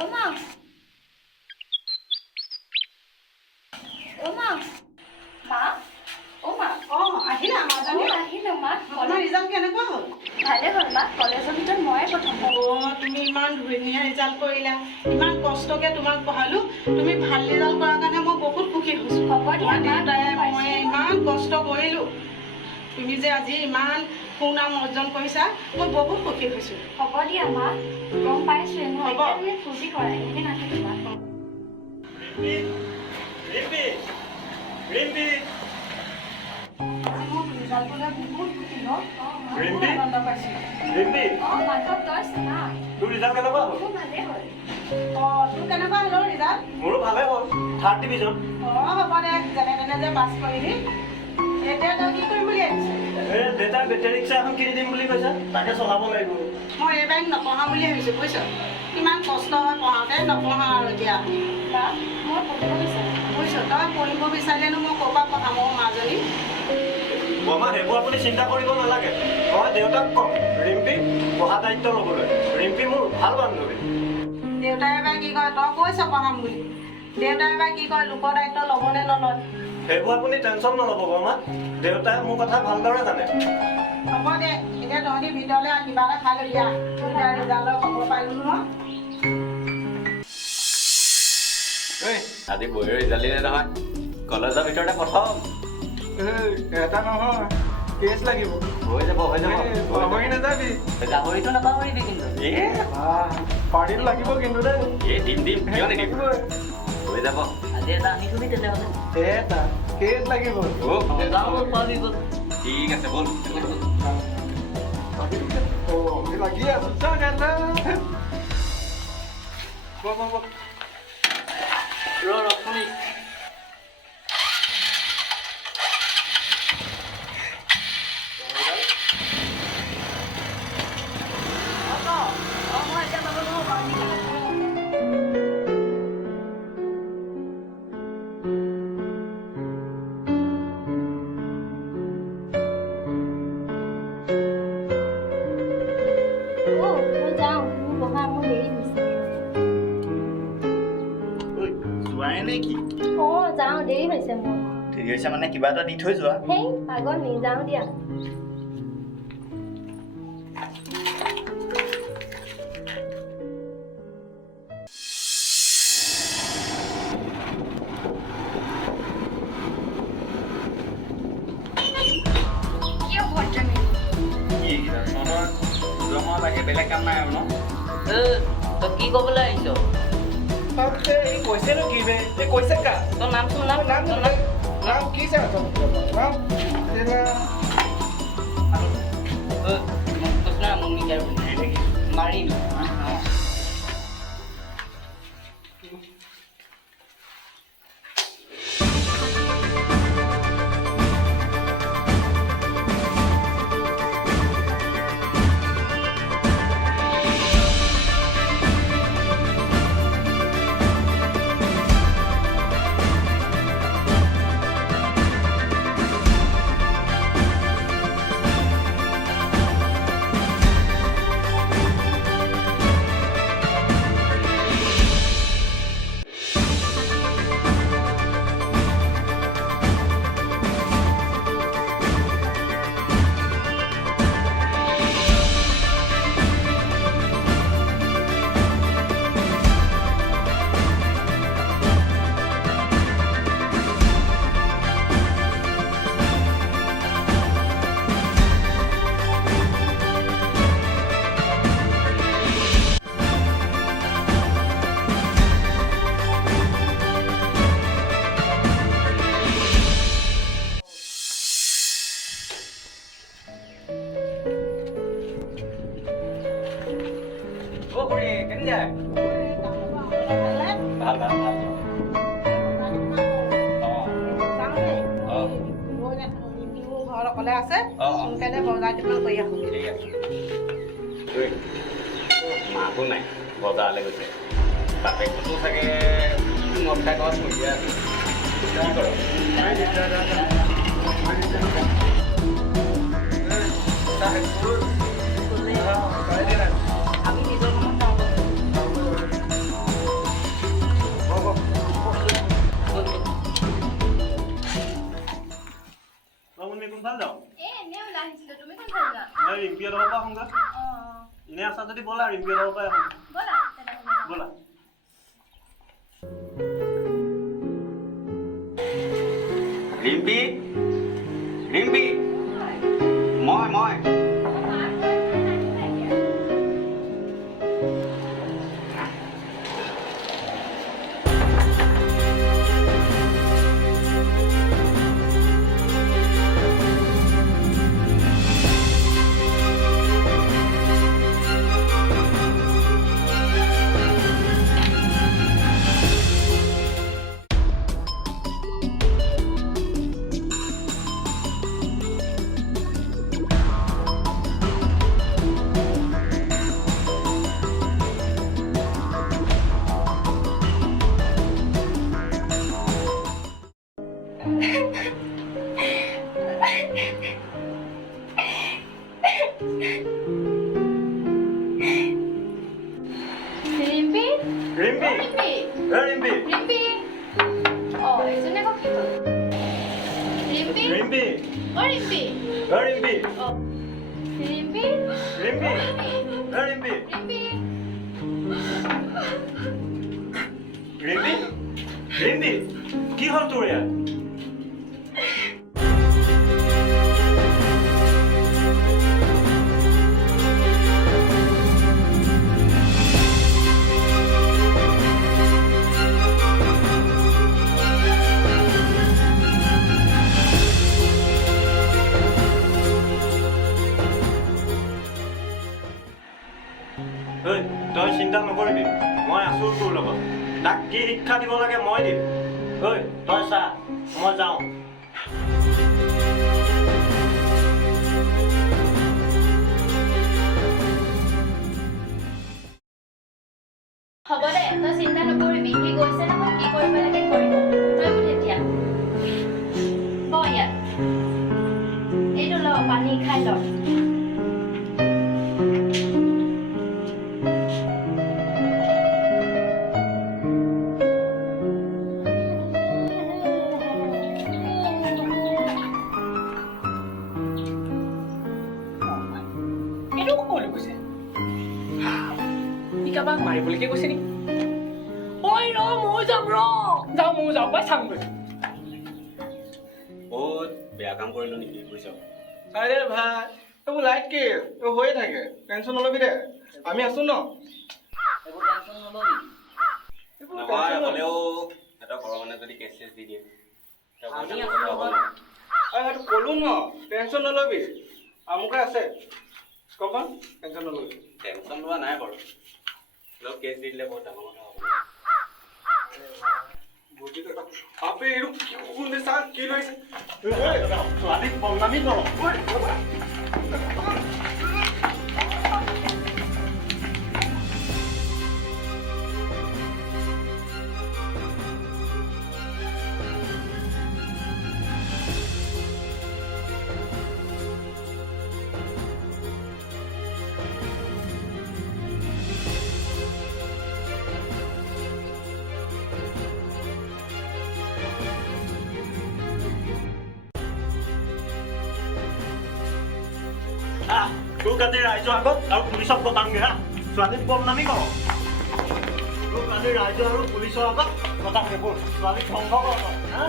Oma. Oma. Ma. Oma. আহিলা মাজনী আহিলো মা তোমাৰ ৰিজাল্ট কেনেকুৱা হ'ল ভালে হ'ল মা কলেজৰ ভিতৰত ময়ে প্ৰথম তুমি ইমান ধুনীয়া ৰিজাল্ট কৰিলা ইমান কষ্টকে তোমাক পঢ়ালো তুমি ভাল ৰিজাল্ট কৰাৰ কাৰণে মই বহুত সুখী হৈছোঁ হ'ব দিয়া মই ইমান কষ্ট কৰিলোঁ তুমি যে আজি ইমান সুনাম অৰ্জন কৰিছা মই বহুত সুখী হৈছোঁ হ'ব দিয়া মা গম পাইছোঁ নহয় এতিয়া ফূৰ্তি কৰা এনেকৈ নাথাকিবা মোৰো ভালে হ'ল 3rd ডিভিজন হ'ব দে যেনে তেনে যে পাছ কৰিলি এতিয়া তই কি কৰিম বুলি ভাবিছ দেউতাই বেটেৰী ৰিক্সা এখন কিনি দিম বুলি কৈছে তাকে চলাব লাগিব মই এইবাৰ নপঢ়া বুলি ভাবিছোঁ বুজিছ কিমান কষ্ট হয় পঢ়াওঁতে নপঢ়া আৰু এতিয়া মই পঢ়িব বিচাৰোঁ বুজিছ তই পঢ়িব বিচাৰিলেনো মই ক'ৰ পৰা পঢ়াম মাজনী বৰমা সেইবোৰ আপুনি চিন্তা কৰিব নালাগে মই দেউতাক ক'ম ৰিম্পী পঢ়া দায়িত্ব ল'বলৈ ৰিম্পী মোৰ ভাল বান্ধৱী দেউতাই এবাৰ কি কয় তই কৈছ পঢ়াম বুলি দেউতাই এবাৰ কি কয় লোকৰ দায়িত্ব ল'বনে নলয় সেইবোৰ আপুনি টেনশ্যন নল'ব বৰমা দেউতাই মোৰ কথা ভালদৰে জানে হ'ব দে এতিয়া তহঁতি ভিতৰলৈ কিবা এটা খাই লৈ যা এতিয়া ৰিজাল্টৰ খবৰ পাৰিলোঁ নহয় আজি বহিৰ ৰিজাল্ট দিলে নহয় কলেজৰ ভিতৰতে প্ৰথম এটা নহয় কেছ লাগিব হৈ যাব পাহৰি নাযাবি গাহৰিটো নাপাহৰিবি কিন্তু পাৰ্টিটো লাগিব কিন্তু দেই দিম কিয় নিদিম হৈ যাব আজি এটা আনি থবি তেতিয়াহ'লে এটা কেছ লাগিব ঠিক আছে বল লাগি আছো শুনি যাওঁ দেৰি হৈছে মোৰ ঠিক আছে মানে কিবা এটা দি থৈ যোৱা সেই পাগল নি যাওঁ দিয়া বেলেগ কাম নাই আৰু ন তই কি ক'বলৈ আহিছ কৈছেনো কি বে কৈছে কা তোৰ নাম নাম কি নাম মাৰিম অকলে আছে সোনকালে বজাৰ কেইটামান কৰি আহোঁ মাকো নাই বজাৰলৈ গৈছে বাপেকটো চাগে মদ খাই ক'ৰবাত মৰিয়া আছে কি কৰ কোনফালে যাওঁ এনেই ওলাই আহিছিলোঁ তুমি কোনফালে যোৱা মই ৰিম্পিয়ে ল'ব পৰা আহোঁগা এনে আছা যদি ব'লা ৰিম্পিয়ে ল'ব পৰা আহোঁ ব'লা তেনেহ'লে ব'লা ৰিম্পি ৰিম্পি মই ৰিম্পি ৰিম্পি ৰিম্পি ৰিম্পি অ এইজনে আকৌ কি হ'ল ৰিম্পি ৰিম্পি ৰিম্পি ৰিম্পি অ ৰিম্পি ৰিম্পি ৰিম্পি ৰিম্পি ৰিম্পি ৰিম্পি কি হ'ল তোৰ ইয়াত ঐ তই চিন্তা নকৰিবি মই আছো তোৰ লগত তাক কি শিক্ষা দিব লাগে মই দিম ঐ তই চা মই যাওঁ হ'ব দে তই চিন্তা নকৰিবি সি গৈছে নহয় কি কৰিব লাগে কৰিব তই মোক এতিয়া ব ইয়াত এইটো ল পানী খাই ল এইটো ক'বলৈ গৈছে ই কাৰোবাক মাৰিবলৈকে গৈছে নেকি ঐ ৰ ময়ো যাম ময়ো যাওঁ মই চামগৈ বহুত বেয়া কাম কৰিলোঁ নেকি বুজিছ আৰে ভাই এইবোৰ লাইট কি এইবোৰ হৈয়ে থাকে টেনশ্যন নল'বি দে আমি আছো ন এইবোৰ টেনশ্যন নল'বি নহয় হ'লেও সিহঁতৰ ঘৰৰ মানুহে যদি কেছ চেছ দি দিয়ে সেইটো ক'লো ন টেনশ্যন নল'বি আমুকে আছে কখন টেনশ্যন নল'বি টেনশ্যন লোৱা নাই বাৰু হ'লেও কেছ দি দিলে বহুত ডাঙৰ কথা হ'ব আপে এইটো কোনে চা কি লৈছে ছোৱালীক বদনামী কৰ তোৰ কালি ৰাইজৰ আগত আৰু পুলিচক পতাংগে হা ছোৱালীক বদনামী কৰ তোৰ কালি ৰাইজৰ আৰু পুলিচৰ আগত পতাংগে ব'ল ছোৱালীক ধ্বংস কৰ হা